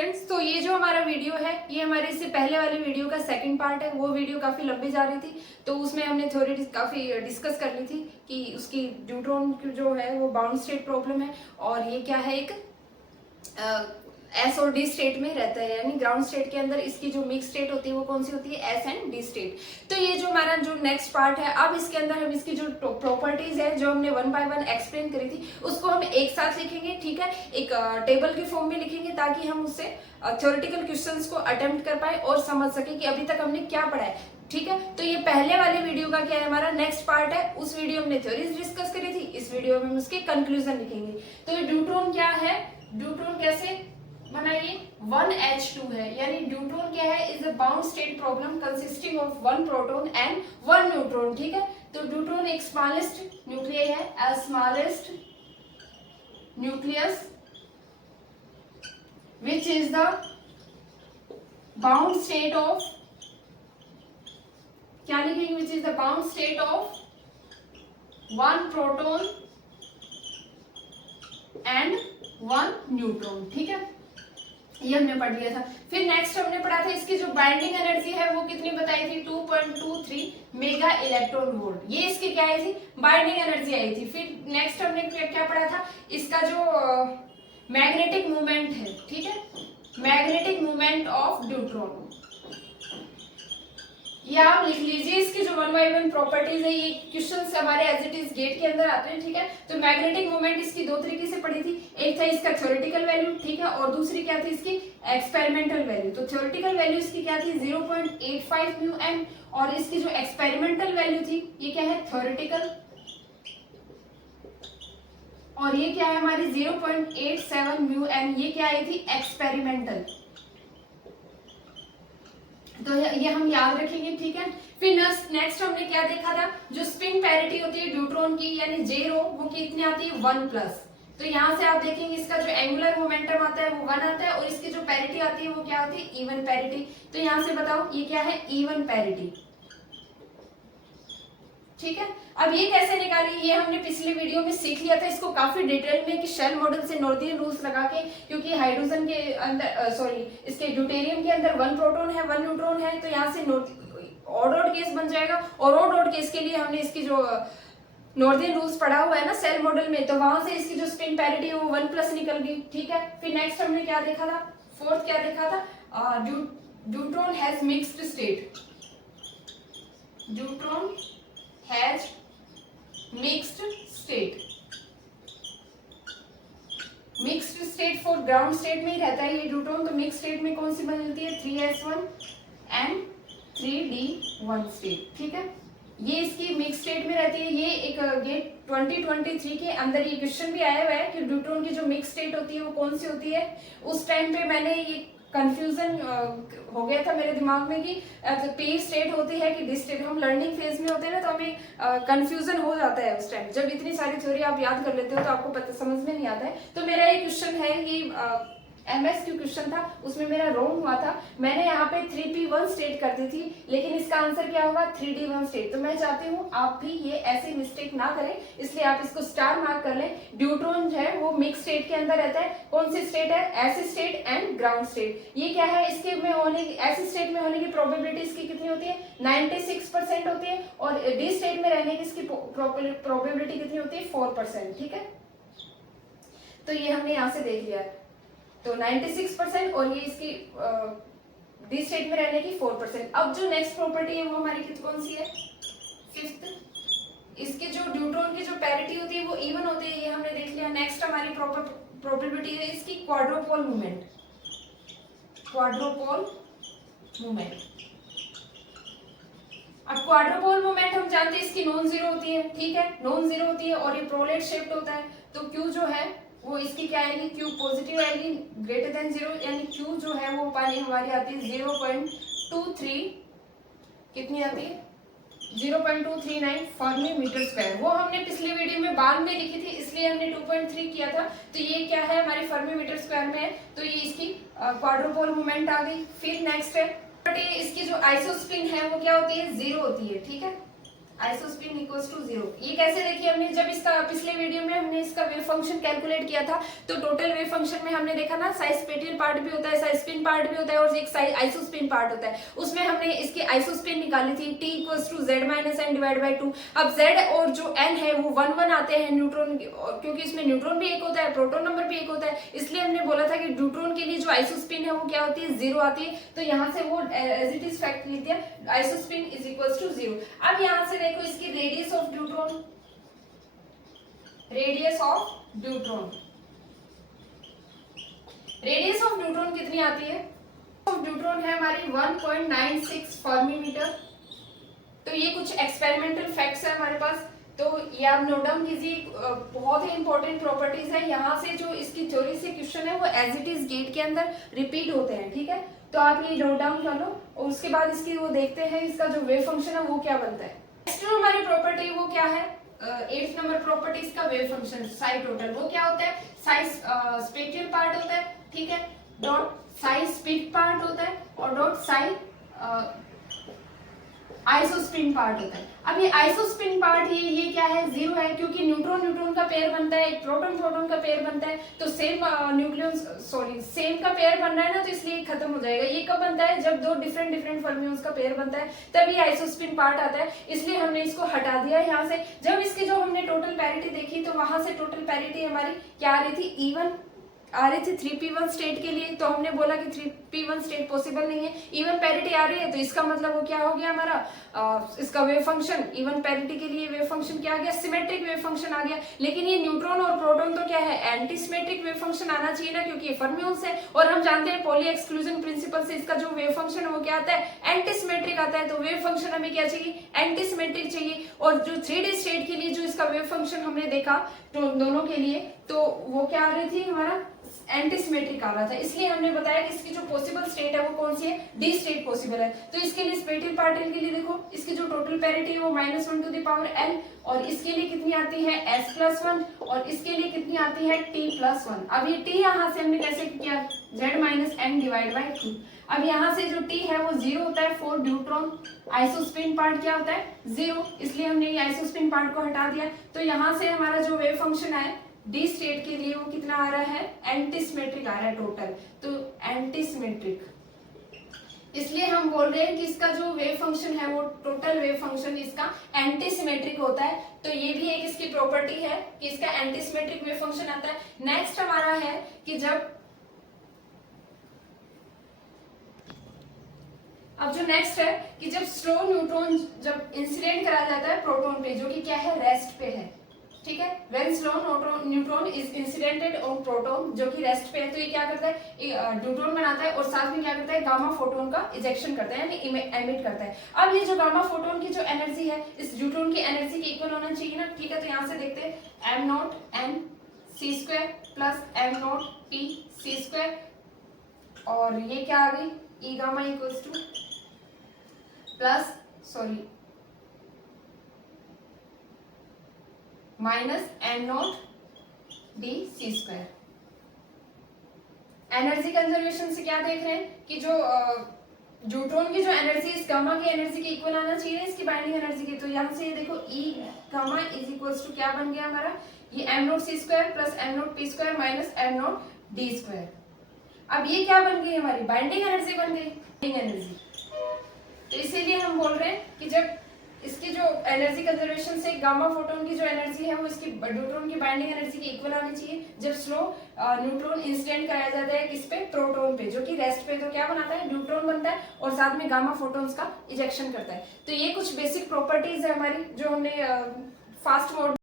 Students, तो ये जो हमारा वीडियो है ये हमारे इससे पहले वाले वीडियो का सेकंड पार्ट है। वो वीडियो काफी लंबी जा रही थी तो उसमें हमने थ्योरी काफी डिस्कस कर ली थी कि उसकी ड्यूट्रॉन जो है वो बाउंड स्टेट प्रॉब्लम है और ये क्या है, एक एस और डी स्टेट में रहता है, यानी ग्राउंड स्टेट के अंदर इसकी जो मिक्स स्टेट होती है वो कौन सी होती है, एस एंड डी स्टेट। तो ये जो हमारा जो नेक्स्ट पार्ट है, अब इसके अंदर हम इसकी जो प्रॉपर्टीज है जो हमने वन बाय वन एक्सप्लेन करी थी उसको हम एक साथ लिखेंगे, ठीक है, एक टेबल के फॉर्म में लिखेंगे ताकि हम उससे थ्योरेटिकल क्वेश्चंस को अटेम्प्ट कर पाए और समझ सके कि अभी तक हमने क्या पढ़ा है। ठीक है, तो ये पहले वाले वीडियो का क्या है, हमारा नेक्स्ट पार्ट है। उस वीडियो में हमने थ्योरीज डिस्कस करी थी, इस वीडियो में हम उसके कंक्लूजन लिखेंगे। तो ये ड्यूट्रॉन क्या है, ड्यूट्रॉन कैसे बनाइए, 1H2 है, यानी ड्यूट्रॉन क्या है, is a bound state problem consisting of 1 proton and 1 neutron. ठीक है, तो ड्यूट्रॉन एक स्मॉलेस्ट न्यूक्लियस है, smallest nucleus which is the bound state of, क्या लिखेंगे, which is the bound state of 1 proton and 1 neutron। ठीक है, ये हमने पढ़ लिया था। फिर नेक्स्ट हमने पढ़ा था इसकी जो बाइंडिंग एनर्जी है वो कितनी बताई थी, 2.23 मेगा इलेक्ट्रॉन वोल्ट। ये इसकी क्या आई थी, बाइंडिंग एनर्जी आई थी। फिर नेक्स्ट हमने क्या पढ़ा था, इसका जो मैग्नेटिक मूवमेंट है, ठीक है, मैग्नेटिक मूवमेंट ऑफ ड्यूट्रॉन, ये आप लिख लीजिए। इसकी जो 1 बाय 1 प्रॉपर्टीज है, ये क्वेश्चंस हमारे एज इट इज गेट के अंदर आते हैं। ठीक है, तो मैग्नेटिक मूवमेंट इसकी दो तरीके से पढ़ी थी, एक था इसका थ्योरेटिकल वैल्यू, ठीक है, और दूसरी क्या थी इसकी एक्सपेरिमेंटल वैल्यू। तो थ्योरेटिकल वैल्यू इसकी क्या थी, 0.85 म्यू एन, और इसकी जो एक्सपेरिमेंटल वैल्यू थी ये क्या है, थ्योरेटिकल, और ये क्या है हमारी 0.87 म्यू एन, ये क्या आई थी, एक्सपेरिमेंटल। तो ये हम याद रखेंगे। ठीक है, फिर नेक्स्ट हमने क्या देखा था, जो स्पिन पैरिटी होती है ड्यूट्रॉन की, यानी जेरो, वो कितनी आती है, 1+। तो यहाँ से आप देखेंगे इसका जो एंगुलर मोमेंटम आता है वो 1 आता है, और इसकी जो पैरिटी आती है वो क्या होती है, इवन पैरिटी। तो यहाँ से बताओ ये क्या है, इवन पैरिटी। ठीक है, अब ये कैसे निकाली, ये हमने पिछले वीडियो में सीख लिया था इसको काफी डिटेल में कि शेल मॉडल से नॉर्थियन रूल्स लगा के, क्योंकि हाइड्रोजन के अंदर इसके ड्यूटेरियम के अंदर 1 प्रोटॉन है 1 न्यूट्रॉन है, तो यहाँ से ऑड ऑड केस बन जाएगा, और ऑड ऑड केस के लिए हमने इसकी जो नॉर्थियन रूल्स पढ़ा हुआ है ना सेल मॉडल में, तो वहां से इसकी जो स्पिन पैरिटी है वो 1+ निकल गई। ठीक है, फिर नेक्स्ट हमने क्या देखा था, फोर्थ क्या देखा था, deuteron has mixed state, deuteron has mixed state, mixed state for ground state में ही रहता है ये ड्यूट्रॉन। तो मिक्स्ड स्टेट में कौन सी बनती है, 3s1 एंड 3d1 स्टेट। ठीक है, ये इसकी मिक्स स्टेट में रहती है। ये एक ये 2023 के अंदर ये क्वेश्चन भी आया हुआ है कि ड्यूट्रॉन की जो मिक्स स्टेट होती है वो कौन सी होती है। उस टाइम पे मैंने ये कंफ्यूजन हो गया था मेरे दिमाग में कि पी स्टेट होती है कि डी स्टेट। हम लर्निंग फेज में होते हैं ना, तो हमें कंफ्यूजन हो जाता है उस टाइम। जब इतनी सारी थ्योरी आप याद कर लेते हो तो आपको पता समझ में नहीं आता है। तो मेरा ये क्वेश्चन है, ये MSQ क्वेश्चन था, उसमें मेरा रॉन्ग हुआ था। मैंने यहाँ पे 3p1 स्टेट कर दी थी, लेकिन इसका आंसर क्या होगा, 3d1 स्टेट। तो मैं चाहती हूँ आप भी ये ऐसे मिस्टेक ना करें, इसलिए आप इसको स्टार मार्क कर लें। ड्यूट्रॉन जो है वो मिक्स स्टेट के अंदर रहता है। कौन सी स्टेट है, ऐसी स्टेट एंड ग्राउंड स्टेट। ये क्या है, इसके में होने की, ऐसी स्टेट में होने की प्रोबेबिलिटी इसकी कितनी होती है, 96% होती है, और डी स्टेट में रहने की इसकी प्रोबेबिलिटी कितनी होती है, 4%। ठीक है, तो ये हमने यहाँ से देख लिया, तो 96% और ये इसकी डी स्टेट में रहने की 4%। अब जो नेक्स्ट प्रॉपर्टी है वो हमारी कौन सी है, फिफ्थ। इसके जो ड्यूट्रॉन की जो पैरिटी होती है वो इवन होती है, ये हमने देख लिया। नेक्स्ट हमारी प्रोबेबिलिटी है इसकी क्वाड्रोपोल मूवमेंट, क्वाड्रोपोल मूवमेंट। अब क्वाड्रोपोल मूवमेंट हम जानते हैं इसकी नॉन जीरो होती है। ठीक है, नॉन जीरो होती है और ये प्रोलेट शेप्ड होता है। तो क्यू जो है वो इसकी क्या आएगी, क्यू पॉजिटिव आएगी, ग्रेटर देन 0, यानी क्यू जो है वो पानी हमारी आती है 0.23, कितनी आती है, 0.239 फर्मी मीटर स्क्वायर। वो हमने पिछले वीडियो में बाद में लिखी थी, इसलिए हमने 2.3 किया था। तो ये क्या है, हमारी फर्मी मीटर स्क्वायर में है, तो ये इसकी क्वाड्रोपोल मूवमेंट आ गई। फिर नेक्स्ट है इसकी जो आइसोस्पिन है वो क्या होती है, 0 होती है। ठीक है, आइसोस्पिन इक्वल्स टू 0। ये कैसे देखिए हमने जब इसका पिछले वीडियो में हमने इसका वेव फंक्शन कैलकुलेट किया था, तो टोटल वेव फंक्शन में हमने देखा ना साइज स्पेटियल पार्ट भी होता है, साइज स्पिन पार्ट भी होता है और एक साइज आइसोस्पिन पार्ट होता है। उसमें हमने इसकी आइसोस्पिन निकाली थी t equals to z minus N divide by 2। अब z और जो n है वो 1 1 आते हैं न्यूट्रॉन, क्योंकि इसमें न्यूट्रॉन भी एक होता है, प्रोटॉन नंबर भी एक होता है, इसलिए हमने बोला था कि न्यूट्रॉन के लिए जो आइसोस्पिन है वो क्या होती है, 0 आती है। तो यहाँ से वो एज इट इज फैक्ट लिख दिया, आइसोस्पिन इज इक्वल्स टू 0। अब यहाँ से देखो इसकी radius of neutron, radius of neutron, radius of neutron कितनी आती है, ऑफ न्यूट्रॉन है हमारी 1.96 फर्मी-मीटर। तो ये कुछ एक्सपेरिमेंटल फैक्ट्स है हमारे पास, तो ये आप नोट डाउन कीजिए, बहुत ही इंपॉर्टेंट प्रॉपर्टीज है। यहाँ से जो इसकी थ्योरी से क्वेश्चन है वो एज इट इज गेट के अंदर रिपीट होते हैं, ठीक है। तो आप ये नोट डाउन कर लो और उसके बाद इसकी वो देखते हैं इसका जो वेव फंक्शन है वो क्या बनता है। नेक्स्ट जो हमारी प्रॉपर्टी वो क्या है, 8th नंबर प्रॉपर्टी इसका वेव फंक्शन साई टोटल, वो क्या होता है, साइज स्पेटियल पार्ट होता है, ठीक है, डॉट साई स्पिन पार्ट होता है और डॉट साई आइसोस्पिन पार्ट होता है। अब ये आइसोस्पिन पार्ट ये क्या है, 0 है, क्योंकि न्यूट्रॉन न्यूट्रॉन का पेयर बनता है, एक प्रोटॉन प्रोटॉन का पेयर बनता है, तो सेम न्यूक्लियन सेम का पेयर बन रहा है ना, तो इसलिए खत्म हो जाएगा। ये कब बनता है, जब दो डिफरेंट डिफरेंट फर्मियंस का पेयर बनता है, तब ये आइसोस्पिन पार्ट आता है, इसलिए हमने इसको हटा दिया यहाँ से। जब इसकी जो हमने टोटल पैरिटी देखी तो वहां से टोटल पैरिटी हमारी क्या आ रही थी, इवन आ रही थी 3p1 स्टेट के लिए, तो हमने बोला कि 3p1 स्टेट पॉसिबल नहीं है, इवन पैरिटी आ रही है, तो इसका मतलब वो क्या हो गया हमारा, इसका वेव फंक्शन इवन पैरिटी के लिए वेव फंक्शन क्या आ गया, सिमेट्रिक वेव फंक्शन आ गया। लेकिन ये न्यूट्रॉन और प्रोटॉन तो क्या है, एंटी सिमेट्रिक वेव फंक्शन आना चाहिए ना, क्योंकि ये फर्मियंस है और हम जानते हैं पॉली एक्सक्लूजन प्रिंसिपल से इसका जो वेव फंक्शन है वो क्या आता है, एंटी सिमेट्रिक आता है। तो वेव फंक्शन हमें क्या चाहिए, एंटी सिमेट्रिक चाहिए। और जो 3D स्टेट के लिए जो इसका वेव फंक्शन हमने देखा तो दोनों के लिए, तो वो क्या आ रही थी, हमारा एंटीसिमेट्रिक आ रहा था, इसलिए हमने बताया कि इसकी जो पॉसिबल स्टेट है वो कौन सी है, डी स्टेट पॉसिबल है। तो इसके लिए स्पेटियल पार्टिकल के लिए देखो इसकी जो टोटल पैरिटी है वो -1 टू द पावर n, और इसके लिए कितनी आती है s+1, और इसके लिए कितनी आती है t+1। अब ये t यहाँ से हमने कैसे किया, z minus n divide by 2। अब यहाँ से जो t है वो 0 होता है फॉर न्यूट्रॉन, आइसोस्पिन पार्ट क्या होता है 0, इसलिए हमने ये आइसोस्पिन पार्ट को हटा दिया। तो यहाँ से हमारा जो वेव फंक्शन है डी स्टेट के लिए वो कितना आ रहा है, एंटीसिमेट्रिक आ रहा है टोटल, तो एंटीसिमेट्रिक, इसलिए हम बोल रहे हैं कि इसका जो वेव फंक्शन है वो टोटल वेव फंक्शन इसका एंटीसिमेट्रिक होता है। तो ये भी एक इसकी प्रॉपर्टी है कि इसका एंटीसिमेट्रिक वेव फंक्शन आता है। नेक्स्ट हमारा है कि अब जो नेक्स्ट है कि जब स्लो न्यूट्रॉन जब इंसिडेंट कराया जाता है प्रोटॉन पे, जो कि क्या है, रेस्ट पे है, ठीक है, when slow neutron is incidented on proton, जो कि रेस्ट पे है, तो ये क्या करता है, न्यूट्रॉन बनाता है और साथ में क्या करता है, गामा फोटोन का इजेक्शन करता है, यानी एमिट करता है। अब ये जो गामा फोटोन की जो एनर्जी है इस न्यूट्रॉन की एनर्जी के इक्वल होना चाहिए ना, ठीक है। तो यहाँ से देखते हैं m0n(c²) प्लस m0p(c²), और ये क्या आ गई, ई gamma equals two plus minus m0d(c²). Energy conservation से क्या देख रहे हैं कि जो न्यूट्रॉन की जो एनर्जी इस गामा की एनर्जी के इक्वल आना चाहिए इसकी बाइंडिंग एनर्जी की। तो यहाँ से ये देखो E gamma is equals to क्या बन गया हमारा, ये m0c² plus m0p² minus m0d²। अब ये क्या बन गई हमारी, बाइंडिंग एनर्जी बन गई, बाइंडिंग एनर्जी। तो इसीलिए हम बोल रहे हैं कि जब इसकी जो एनर्जी कंजर्वेशन से गामा फोटोन की जो एनर्जी है वो इसकी न्यूट्रॉन की बाइंडिंग एनर्जी के इक्वल आनी चाहिए। जब स्लो न्यूट्रॉन इंसिडेंट कराया जाता है किस पे, प्रोटॉन पे, जो कि रेस्ट पे, तो क्या बनाता है, न्यूट्रॉन बनता है और साथ में गामा फोटोन्स का इजेक्शन करता है। तो ये कुछ बेसिक प्रॉपर्टीज है हमारी जो हमने फास्ट मोड